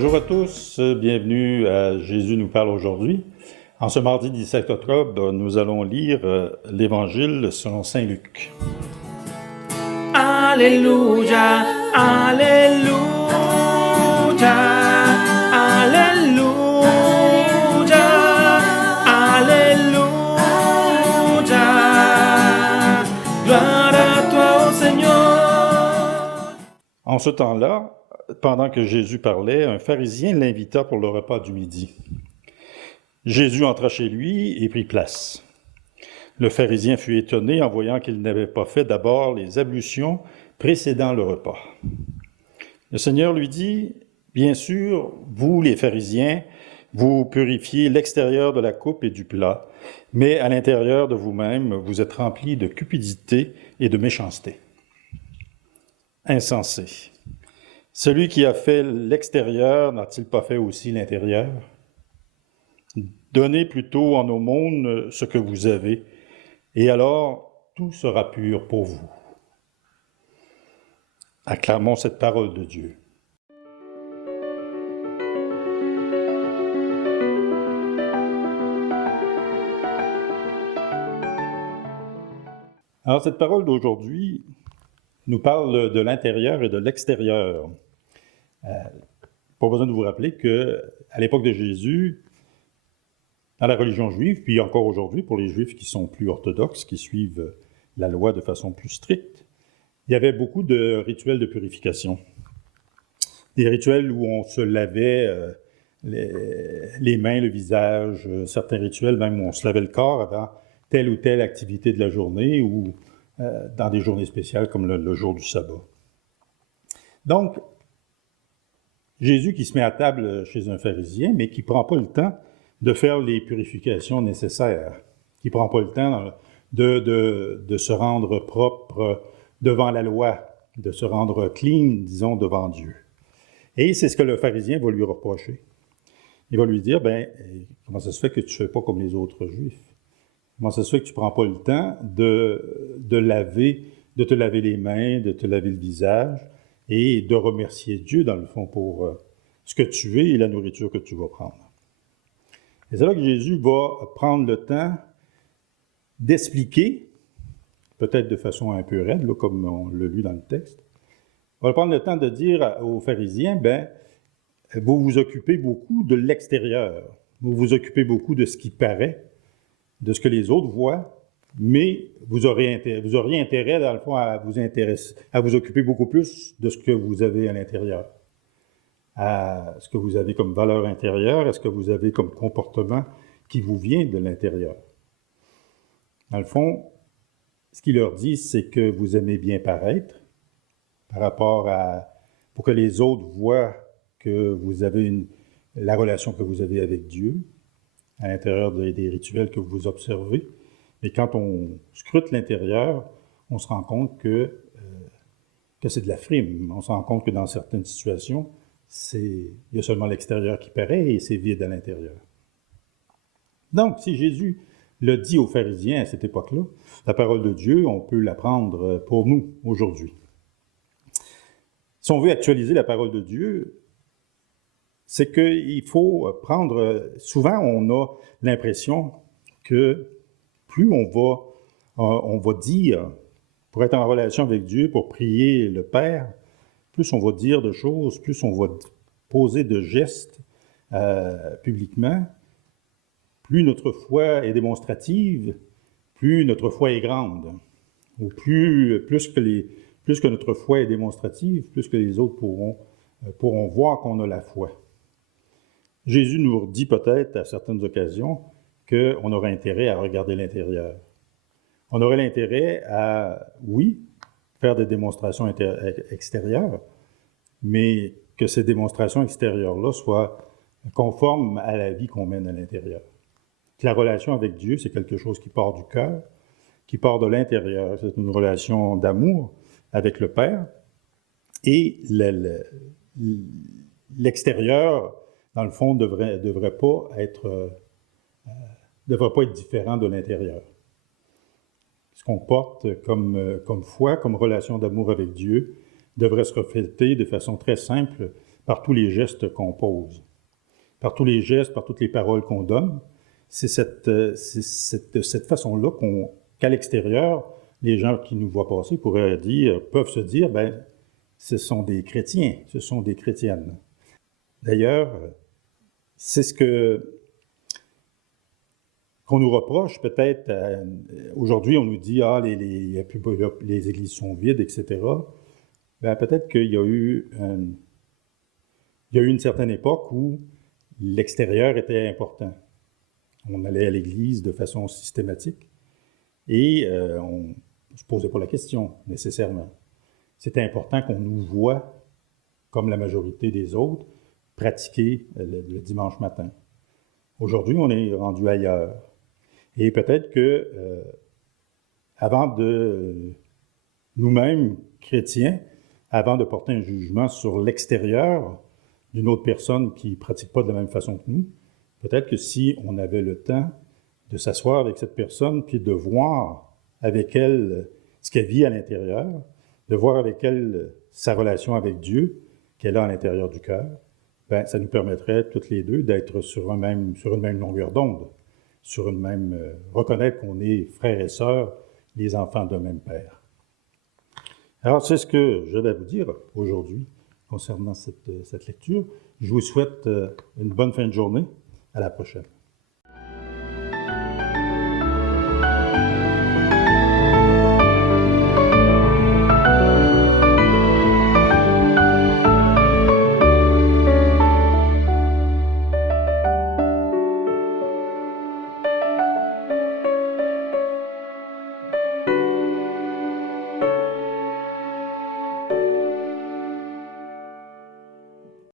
Bonjour à tous, bienvenue à Jésus nous parle aujourd'hui. En ce mardi 17 octobre, nous allons lire l'Évangile selon Saint Luc. Alléluia, Alléluia, Alléluia, Alléluia. Gloire à toi, ô Seigneur. En ce temps-là, pendant que Jésus parlait, un pharisien l'invita pour le repas du midi. Jésus entra chez lui et prit place. Le pharisien fut étonné en voyant qu'il n'avait pas fait d'abord les ablutions précédant le repas. Le Seigneur lui dit, « Bien sûr, vous les pharisiens, vous purifiez l'extérieur de la coupe et du plat, mais à l'intérieur de vous-même, vous êtes remplis de cupidité et de méchanceté. » Insensé. Celui qui a fait l'extérieur n'a-t-il pas fait aussi l'intérieur? Donnez plutôt en aumône ce que vous avez, et alors tout sera pur pour vous. Acclamons cette parole de Dieu. Alors cette parole d'aujourd'hui nous parle de l'intérieur et de l'extérieur. Pas besoin de vous rappeler qu'à l'époque de Jésus, dans la religion juive, puis encore aujourd'hui pour les Juifs qui sont plus orthodoxes, qui suivent la loi de façon plus stricte, il y avait beaucoup de rituels de purification. Des rituels où on se lavait les mains, le visage, certains rituels même où on se lavait le corps avant telle ou telle activité de la journée ou dans des journées spéciales comme le jour du sabbat. Donc, Jésus qui se met à table chez un pharisien, mais qui ne prend pas le temps de faire les purifications nécessaires, qui ne prend pas le temps de se rendre propre devant la loi, de se rendre clean, disons, devant Dieu. Et c'est ce que le pharisien va lui reprocher. Il va lui dire, comment ça se fait que tu ne fais pas comme les autres Juifs? Comment ça se fait que tu ne prends pas le temps de te laver les mains, de te laver le visage et de remercier Dieu, dans le fond, pour ce que tu es et la nourriture que tu vas prendre. Et c'est là que Jésus va prendre le temps d'expliquer, peut-être de façon un peu raide, là, comme on l'a lu dans le texte, il va prendre le temps de dire aux pharisiens, vous vous occupez beaucoup de l'extérieur, vous vous occupez beaucoup de ce qui paraît, de ce que les autres voient, mais vous auriez intérêt, dans le fond, à vous occuper beaucoup plus de ce que vous avez à l'intérieur. À ce que vous avez comme valeur intérieure, à ce que vous avez comme comportement qui vous vient de l'intérieur. Dans le fond, ce qu'il leur dit, c'est que vous aimez bien paraître par rapport pour que les autres voient que vous avez la relation que vous avez avec Dieu à l'intérieur des rituels que vous observez. Mais quand on scrute l'intérieur, on se rend compte que c'est de la frime. On se rend compte que dans certaines situations, il y a seulement l'extérieur qui paraît et c'est vide à l'intérieur. Donc, si Jésus le dit aux pharisiens à cette époque-là, la parole de Dieu, on peut l'apprendre pour nous aujourd'hui. Si on veut actualiser la parole de Dieu, c'est qu'il faut prendre... Souvent, on a l'impression que plus on va dire, pour être en relation avec Dieu, pour prier le Père, plus on va dire de choses, plus on va poser de gestes publiquement, plus notre foi est démonstrative, plus notre foi est grande. Ou plus que notre foi est démonstrative, plus que les autres pourront voir qu'on a la foi. Jésus nous dit peut-être à certaines occasions qu'on aurait intérêt à regarder l'intérieur. On aurait l'intérêt à, oui, faire des démonstrations extérieures, mais que ces démonstrations extérieures-là soient conformes à la vie qu'on mène à l'intérieur. Que la relation avec Dieu, c'est quelque chose qui part du cœur, qui part de l'intérieur. C'est une relation d'amour avec le Père. Et l'extérieur, dans le fond, devrait pas être différent de l'intérieur. Ce qu'on porte comme foi, comme relation d'amour avec Dieu, devrait se refléter de façon très simple par tous les gestes qu'on pose, par tous les gestes, par toutes les paroles qu'on donne. C'est de cette façon-là qu'à l'extérieur, les gens qui nous voient passer peuvent se dire, ben, ce sont des chrétiens, ce sont des chrétiennes. D'ailleurs, c'est ce qu'on nous reproche peut-être. Aujourd'hui, on nous dit, les églises sont vides, etc. Ben, peut-être qu'il y a eu une certaine époque où l'extérieur était important. On allait à l'église de façon systématique et on ne se posait pas la question nécessairement. C'était important qu'on nous voie, comme la majorité des autres, pratiquer le dimanche matin. Aujourd'hui, on est rendu ailleurs. Et peut-être que, avant de nous-mêmes, chrétiens, avant de porter un jugement sur l'extérieur d'une autre personne qui ne pratique pas de la même façon que nous, peut-être que si on avait le temps de s'asseoir avec cette personne, puis de voir avec elle ce qu'elle vit à l'intérieur, de voir avec elle sa relation avec Dieu qu'elle a à l'intérieur du cœur, ben, ça nous permettrait toutes les deux d'être sur une même longueur d'onde, reconnaître qu'on est frères et sœurs, les enfants d'un même Père. Alors, c'est ce que je vais vous dire aujourd'hui concernant cette lecture. Je vous souhaite une bonne fin de journée. À la prochaine.